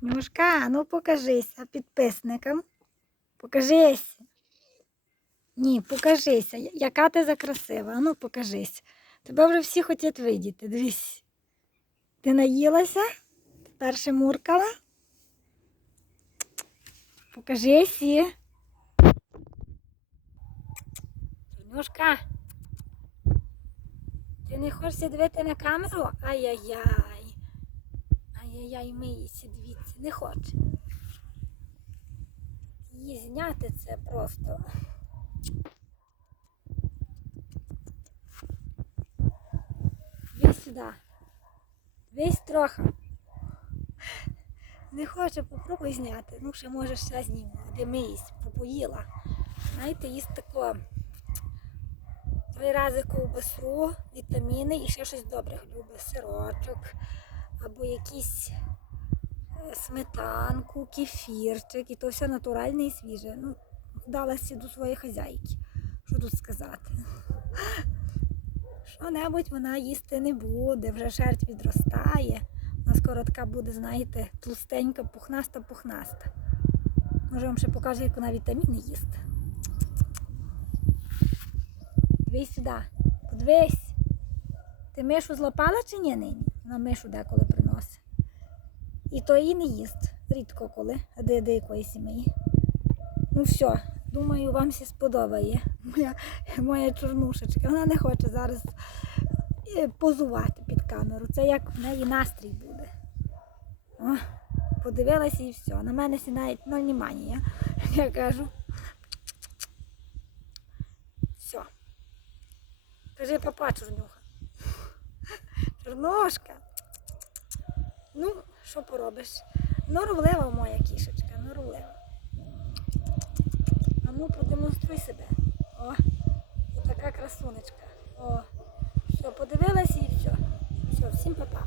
Нюшка, ну покажися підписникам. Покажись. Ні, покажися. Яка ти закрасива. Ну покажись. Тебе вже всі хочуть видіти. Дивись. Ти наїлася? Тепер ще муркала? Покажись. Нюшка. Ти не хочеш дивити на камеру? Ай-яй-яй. Ай-яй-яй, миїться, дивіться, не хоче. Її зняти це просто. Весь сюди. Весь трохи. Не хоче, попробуй зняти. Ну, ще може ще зніму. Де миїсь, попоїла. Знаєте, їсть тако три рази ковбасу, вітаміни і ще щось добре любить. Сирочок або якісь е, сметанку, кефірчик, і то все натуральне і свіже. Ну, вдалася до своєї хазяйки. Що тут сказати? Що-небудь вона їсти не буде, вже шерсть відростає. Вона скоро така буде, знаєте, тлустенька, пухнаста, пухнаста. Може, вам ще покажу, як вона вітаміни їсть. Дивись сюди, подивись. Ти мишу злопала чи ні нині? Вона мишу деколи приносить. І то її не їсть. Рідко коли, де де якої сім'ї. Ну все, думаю, вам всі сподобає. Моя, моя чорнушечка. Вона не хоче зараз е, позувати під камеру. Це як в неї настрій буде. О, подивилася і все. На мене сінають ноль внимання. Я кажу. Все. Кажи папа, чорнюха. Чорнушка. Ну, що поробиш? Норовлива моя кішечка, норовлива. А ну продемонструй себе. О, така красунечка. О, все, подивилася і все. Все, всім папа.